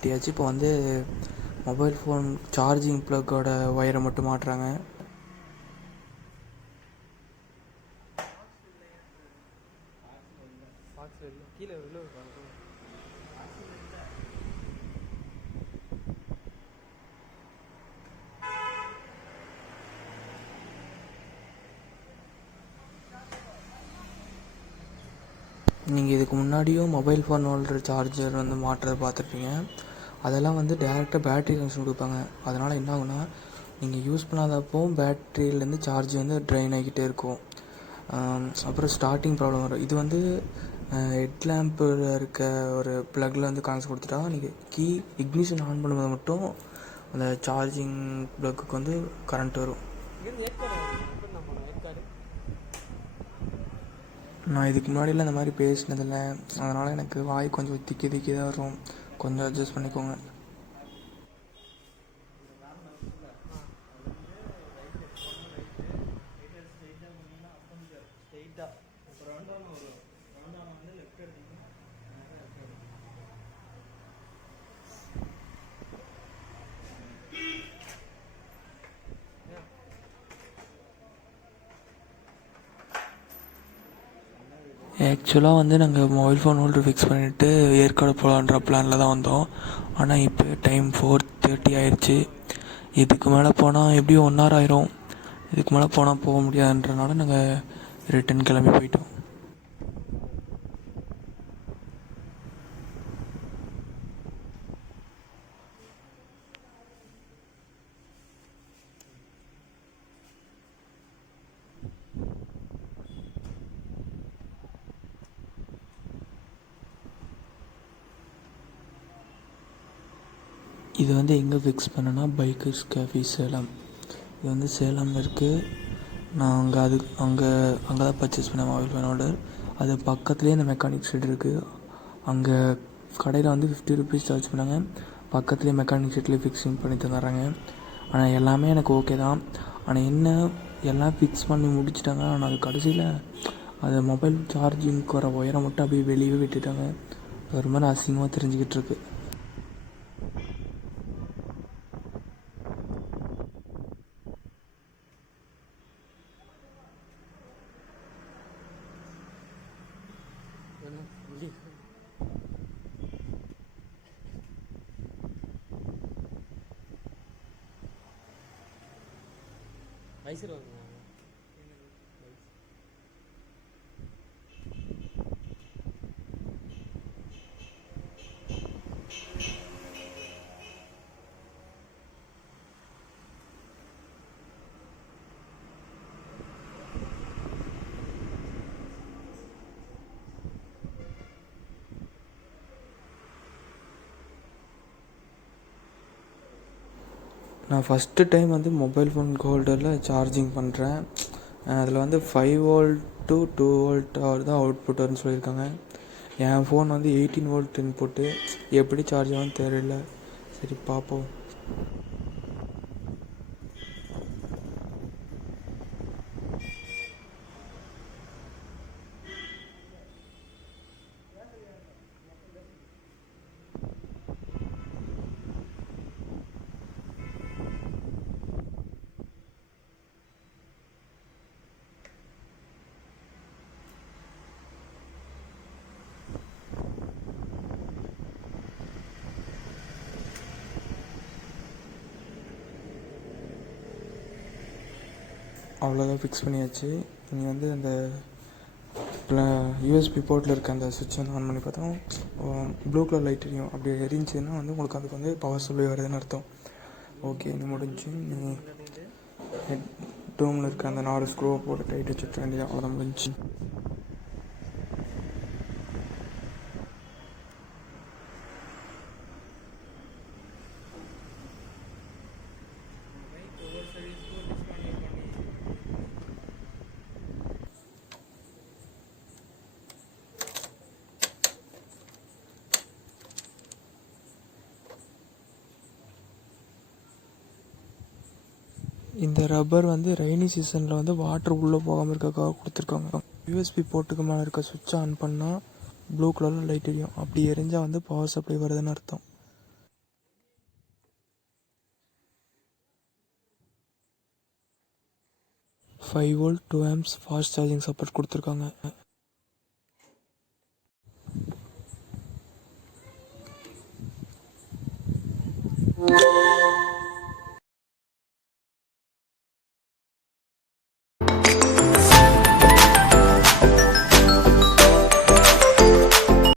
மாட்டியாச்சு. இப்போ வந்து mobile phone charging ப்ளக்கோட ஒயரை மட்டும் மாட்டுறாங்க. நீங்கள் இதுக்கு முன்னாடியும் மொபைல் ஃபோன் ஹோல்டர் சார்ஜர் வந்து மாட்டுறதை பார்த்துருப்பீங்க. அதெல்லாம் வந்து டேரெக்டாக பேட்ரி கனெக்ஷன் கொடுப்பாங்க. அதனால் என்ன ஆகுனா, நீங்கள் யூஸ் பண்ணாதப்போ பேட்ரியிலேருந்து சார்ஜ் வந்து ட்ரைன் ஆகிக்கிட்டே இருக்கும். அப்புறம் ஸ்டார்டிங் ப்ராப்ளம் வரும். இது வந்து ஹெட் லேம்பில் இருக்க ஒரு ப்ளக்கில் வந்து கனெக்ஷன் கொடுத்துட்டா நீங்கள் இக்னிஷன் ஆன் பண்ணும்போது மட்டும் அந்த சார்ஜிங் ப்ளக்குக்கு வந்து கரண்ட் வரும். நான் இதுக்கு முன்னாடிலாம் இந்த மாதிரி பேசினதில்லை, அதனால் எனக்கு வாய் கொஞ்சம் திக்கி தான் வரும். கொஞ்சம் அட்ஜஸ்ட் பண்ணிக்கோங்க. ஆக்சுவலாக வந்து நாங்கள் மொபைல் ஃபோன் ஹோல்டர் ஃபிக்ஸ் பண்ணிவிட்டு ஏற்காடு போகலான்ற பிளானில் தான் வந்தோம். ஆனால் இப்போ டைம் 4:30 ஆயிடுச்சு. இதுக்கு மேலே போனால் எப்படியும் 1 hour ஆயிரும். இதுக்கு மேலே போனால் போக முடியாதுன்றனால நாங்கள் ரிட்டன் கிளம்பி போயிட்டோம். இது வந்து எங்கே ஃபிக்ஸ் பண்ணேன்னா பைக்கர்ஸ் கேஃபே சேலம். இது வந்து சேலமில் இருக்குது. நான் அங்கே தான் பர்ச்சேஸ் பண்ணேன் மொபைல் ஃபோன் ஹோல்டர். அது பக்கத்துலேயே அந்த மெக்கானிக் ஷெட் இருக்குது. அங்கே கடையில் வந்து 50 rupees சார்ஜ் பண்ணாங்க. பக்கத்துலேயே மெக்கானிக் ஷெட்லேயே ஃபிக்ஸிங் பண்ணி தந்துடுறாங்க. ஆனால் எல்லாமே எனக்கு ஓகே தான். ஆனால் என்ன, எல்லாம் ஃபிக்ஸ் பண்ணி முடிச்சிட்டாங்க. ஆனால் அது கடைசியில் அது மொபைல் சார்ஜிங்க்கு வர ஒயரை மட்டும் அப்படியே வெளியே விட்டுட்டாங்க. ஒரு மாதிரி அசிங்கமாக தெரிஞ்சுக்கிட்டு இருக்கு. நான் ஃபஸ்ட்டு டைம் வந்து மொபைல் ஃபோன் ஹோல்டரில் சார்ஜிங் பண்ணுறேன். அதில் வந்து 5 volt to 2 volt தான் அவுட்புட் வரும்னு சொல்லியிருக்காங்க. என் ஃபோன் வந்து 18 volt இன்புட்டு. எப்படி சார்ஜ் ஆகும்னு தெரியல. சரி பார்ப்போம். அவ்வளோதான், ஃபிக்ஸ் பண்ணியாச்சு. நீங்கள் வந்து அந்த யூஎஸ்பி போர்ட்டில் இருக்க அந்த சுவிட்ச் வந்து ஆன் பண்ணி பார்த்தோம். ப்ளூ கலர் லைட் எரியும். அப்படி எரிஞ்சுன்னா வந்து உங்களுக்கு அதுக்கு வந்து பவர் சப்ளை வருதுன்னு அர்த்தம். ஓகே, இது முடிஞ்சு நீ ஹெட் டோமில் இருக்க அந்த 4 ஸ்க்ரூவை போட்டு டைட் வச்சுட்டு வேண்டியது. அவ்வளோதான், முடிஞ்சு. இந்த ரப்பர் வந்து ரெய்னி சீசனில் வந்து வாட்டர் உள்ளே போகாமல் இருக்கக்காக கொடுத்துருக்காங்க. யூஎஸ்பி போர்ட்டுக்கு மேலே இருக்க சுவிட்சை ஆன் பண்ணால் ப்ளூ கலரில் லைட் எரியும். அப்படி எரிஞ்சால் வந்து பவர் சப்ளை வருதுன்னு அர்த்தம். 5V 2A fast charging support கொடுத்துருக்காங்க.